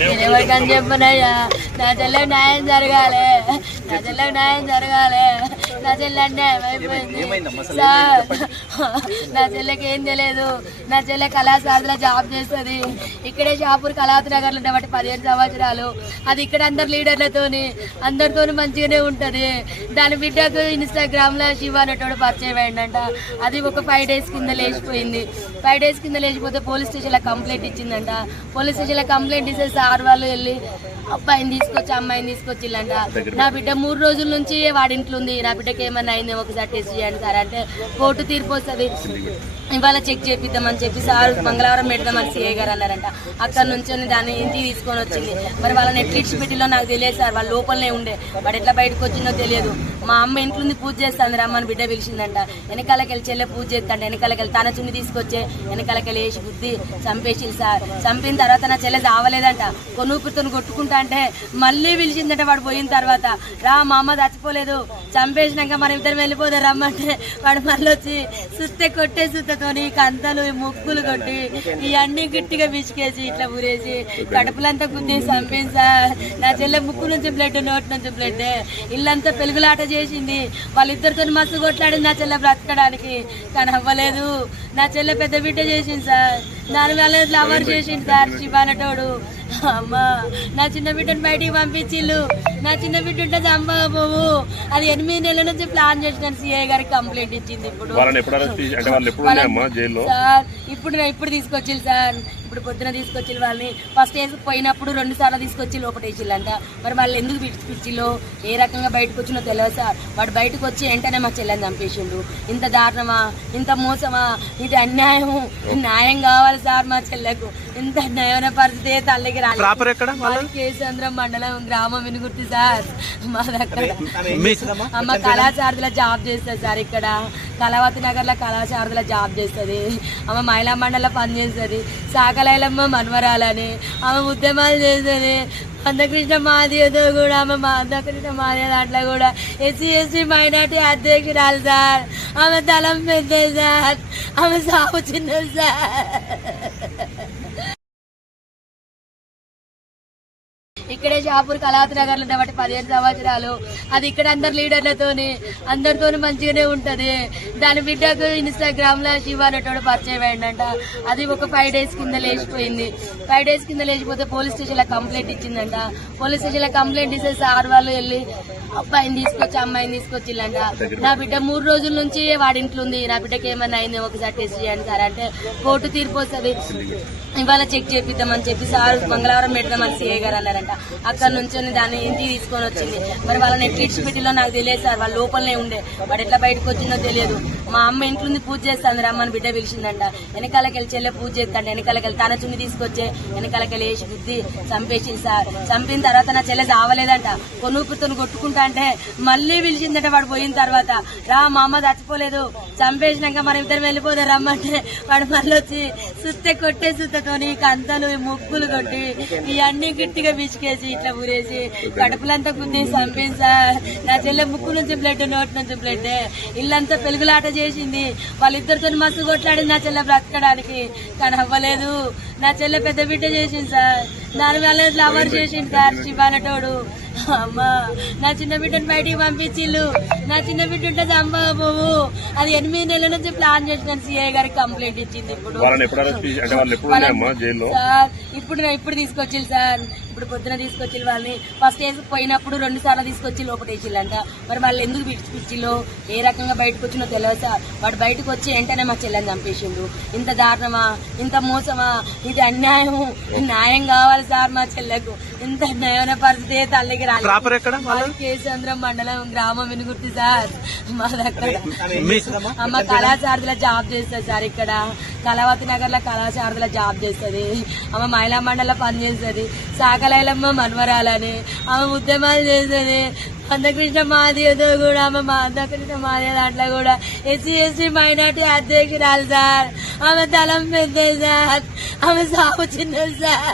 నేను ఎవరికని చెప్పనయ్యా, నా చెల్లెకి న్యాయం జరగాలి, నా చెల్లెకి న్యాయం జరగాలి. నా చెల్లె అన్యాయం అయిపోయింది సార్. నా చెల్లెకి ఏం తెలియదు. నా చెల్లె కళాశాలలో జాబ్ చేస్తుంది. ఇక్కడే షాపూర్ కళావతి నగర్లో ఉండబట్టి 15 సంవత్సరాలు. అది ఇక్కడ అందరు లీడర్లతోని అందరితోని మంచిగానే ఉంటది. దాని బిడ్డకు ఇన్స్టాగ్రామ్ లో శివ అనేటోడు పరిచయం అయిందంట. అది ఒక 5 days కింద లేచిపోయింది. 5 days కింద లేచిపోతే పోలీస్ స్టేషన్ లో కంప్లైంట్ ఇచ్చిందంట. పోలీస్ స్టేషన్ లో కంప్లైంట్ ఇస్తే సార్ వాళ్ళు వెళ్ళి అబ్బాయిని తీసుకొచ్చి అమ్మాయిని తీసుకొచ్చిల్లంట. నా బిడ్డ 3 రోజుల నుంచి వాడింట్లో ఉంది. నా బిడ్డకి ఏమన్నా అయింది ఒకసారి టెస్ట్ చేయండి సార్ అంటే కోర్టు తీర్పు వస్తుంది, ఇవాళ చెక్ చేపిద్దామని చెప్పి సార్ మంగళవారం పెడదామని సిఐ గారు అన్నారంట. అక్కడ నుంచి దాన్ని ఇంటికి తీసుకొని వచ్చింది. మరి వాళ్ళని ఎట్లిడ్చి పెట్టిలో నాకు తెలియదు సార్. వాళ్ళ లోపలనే ఉండే, వాడు ఎట్లా బయటకు వచ్చిందో తెలియదు. మా అమ్మ ఇంట్లో పూజ చేస్తాను రమ్మని బిడ్డ పిలిచిందంట. వెనకాలకెళ్ళి చెల్లె పూజ చేస్తాంట. వెనకాలకెళ్ళి తన చున్ని తీసుకొచ్చే వెనకాలకెళ్ళి వేసి బుద్ధి చంపేసింది సార్. చంపిన తర్వాత నా చెల్లె చావలేదంట. కొనుక్కుతో కొట్టుకుంటా అంటే మళ్ళీ పిలిచిందంట. వాడు పోయిన తర్వాత రా మా అమ్మ చచ్చిపోలేదు, చంపేసినాక మనం ఇద్దరు వెళ్ళిపోదా రమ్మంటే వాడు మళ్ళీ వచ్చి సుత్తే కొట్టే సుత్తతోని కంతలు ముగ్గులు కొట్టి ఇవన్నీ గట్టిగా బిసికేసి ఇట్లా ఊరేసి కడుపులంతా గుద్ది చంపింది సార్. నా చెల్లె ముక్కు నుంచి బ్లడ్, నోటి నుంచి బ్లడ్, ఇల్లంతా పెలుగులాట చేసింది. వాళ్ళిద్దరితో మస్తు కొట్లాడింది నా చెల్లె బ్రతకడానికి, కానీ అవ్వలేదు. నా చెల్లె పెద్ద బిడ్డ చేసింది సార్. 4 లవర్ చేసింది సార్ శివ అనేటోడు. అమ్మా నా చిన్న బిడ్డను బయటికి పంపించిల్లు. నా చిన్న బిడ్డ ఉంటే చంపకపోవు. అది 8 నెలల నుంచి ప్లాన్ చేసిన సిఐ గారికి కంప్లైంట్ ఇచ్చింది. సార్ ఇప్పుడు తీసుకొచ్చిల్లు సార్. ఇప్పుడు పొద్దున తీసుకొచ్చి వాళ్ళని ఫస్ట్ పోయినప్పుడు 2 సార్లు తీసుకొచ్చి లోపటేసిల్లంట. మరి వాళ్ళు ఎందుకు పిచ్చిలో ఏ రకంగా బయటకు వచ్చినో తెలియదు సార్. వాడు బయటకు వచ్చి వెంటనే మా చెల్లెని చంపేసిండు. ఇంత దారుణమా, ఇంత మోసమా, ఇది అన్యాయము. న్యాయం కావాలి సార్ మా చెల్లెకు. ఇంత న్యాయమైన పరిస్థితి తల్లికి రాలేదు. కేసంద్రం మండలం గ్రామం వినుగుర్తి సార్. మా దగ్గర అమ్మ కళాశారదిలో జాబ్ చేస్తుంది సార్. ఇక్కడ కళావతి నగర్ లో కళాశారదిలో జాబ్ చేస్తుంది. ఆమె మహిళా మండలిలో పనిచేస్తుంది. సాకలైలమ్మ మన్వరాలని ఆమె ఉద్యమాలు చేస్తుంది. మందకృష్ణ మాదియతో కూడా ఆమె మందకృష్ణ మాదియ దాంట్లో కూడా SC/ST మైనార్టీ అధ్యక్షురాలు సార్. ఆమె తలం పెద్ద సార్. ఆమె సాగు చిన్నది సార్. ఇక్కడే షాపూర్ కళావతి నగర్ లో ఉండబట్టి 15 సంవత్సరాలు. అది ఇక్కడ అందరు లీడర్లతోని అందరితోని మంచిగానే ఉంటది. దాని బిడ్డకు ఇన్స్టాగ్రామ్ లో శివ అనేటోడు పరిచయం అయిందంట. అది ఒక 5 days కింద లేచిపోయింది. 5 days కింద లేచిపోతే పోలీస్ స్టేషన్ లో కంప్లైంట్ ఇచ్చిందంట. పోలీస్ స్టేషన్ లో కంప్లైంట్ ఇస్తే సార్ వాళ్ళు వెళ్ళి అబ్బాయిని తీసుకొచ్చి అమ్మాయిని తీసుకొచ్చిల్లంట. నా బిడ్డ 3 రోజుల నుంచి వాడింట్లో ఉంది. నా బిడ్డకి ఏమన్నా అయింది ఒకసారి టెస్ట్ చేయండి సార్ అంటే కోర్టు తీర్పు వస్తుంది, ఇవాళ చెక్ చేపిద్దామని చెప్పి సార్ మంగళవారం పెడదామని సిఐ గారు అన్నారంట. అక్కడ నుంచి దాన్ని ఇంటికి తీసుకొని వచ్చింది. మరి వాళ్ళని ఎట్లిడ్చి పెట్టిలో నాకు తెలియదు సార్. వాళ్ళ లోపలనే ఉండే, వాడు ఎట్లా బయటకు వచ్చిందో తెలియదు. మా అమ్మ ఇంట్లో పూజ చేస్తాను రమ్మని బిడ్డ పిలిచిందంట. వెనకాలకెళ్ళి చెల్లె పూజ చేస్తాంట. వెనకాలకెళ్ళి తన చున్ని తీసుకొచ్చే వెనకాలకెళ్ళి వేసి బుద్ధి చంపేసింది సార్. చంపిన తర్వాత నా చెల్లె చావలేదంట. కొనుక్కుతో కొట్టుకుంటా అంటే మళ్ళీ పిలిచిందట. వాడు పోయిన తర్వాత రా మా అమ్మ చచ్చిపోలేదు, చంపేసినాక మనం ఇద్దరు వెళ్ళిపోదా రమ్మంటే వాడు మళ్ళీ వచ్చి సుత్తే కొట్టే సుత్తతోని కంతలు ముగ్గులు కొట్టి ఇవన్నీ గట్టిగా బిసికేసి ఇట్లా ఊరేసి కడుపులంతా గుద్ది చంపింది సార్. నా చెల్లె ముక్కు నుంచి బ్లడ్, నోటి నుంచి బ్లడ్, ఇల్లంతా పెలుగులాట చేసింది. వాళ్ళిద్దరితో మస్తు కొట్లాడింది నా చెల్లె బ్రతకడానికి, కానీ అవ్వలేదు. నా చెల్లె పెద్ద బిడ్డ చేసింది సార్. 4 లవర్ చేసింది సార్ శివ అనేటోడు. అమ్మా నా చిన్న బిడ్డను బయటికి పంపించిల్లు. నా చిన్న బిడ్డ ఉంటే చంపకపోవు. అది 8 నెలల నుంచి ప్లాన్ చేసిన సిఐ గారికి కంప్లైంట్ ఇచ్చింది. సార్ ఇప్పుడు తీసుకొచ్చిల్లు సార్. ఇప్పుడు పొద్దున తీసుకొచ్చి వాళ్ళని ఫస్ట్ పోయినప్పుడు 2 సార్లు తీసుకొచ్చి లోపటేసిల్లంట. మరి వాళ్ళు ఎందుకు పిచ్చిలో ఏ రకంగా బయటకు వచ్చినో తెలియదు సార్. వాడు బయటకు వచ్చి వెంటనే మా చెల్లెని చంపేసిండు. ఇంత దారుణమా, ఇంత మోసమా, ఇది అన్యాయము. న్యాయం కావాలి సార్ మా చెల్లెకు. ఇంత న్యాయమైన పరిస్థితి తల్లికి రాలేదు. కేసంద్రం మండలం గ్రామం వినుగుర్తి సార్. మా దగ్గర అమ్మ కళాశారదిలో జాబ్ చేస్తుంది సార్. ఇక్కడ కళావతి నగర్ లో కళాశారదిలో జాబ్ చేస్తుంది. ఆమె మహిళా మండలిలో పనిచేస్తుంది. సాకలైలమ్మ మన్వరాలని ఆమె ఉద్యమాలు చేస్తుంది. మందకృష్ణ మాదియతో కూడా ఆమె మందకృష్ణ మాదియ దాంట్లో కూడా SC/ST మైనార్టీ అధ్యక్షురాలు సార్. ఆమె తలం పెద్ద సార్. ఆమె సాగు చిన్నది సార్.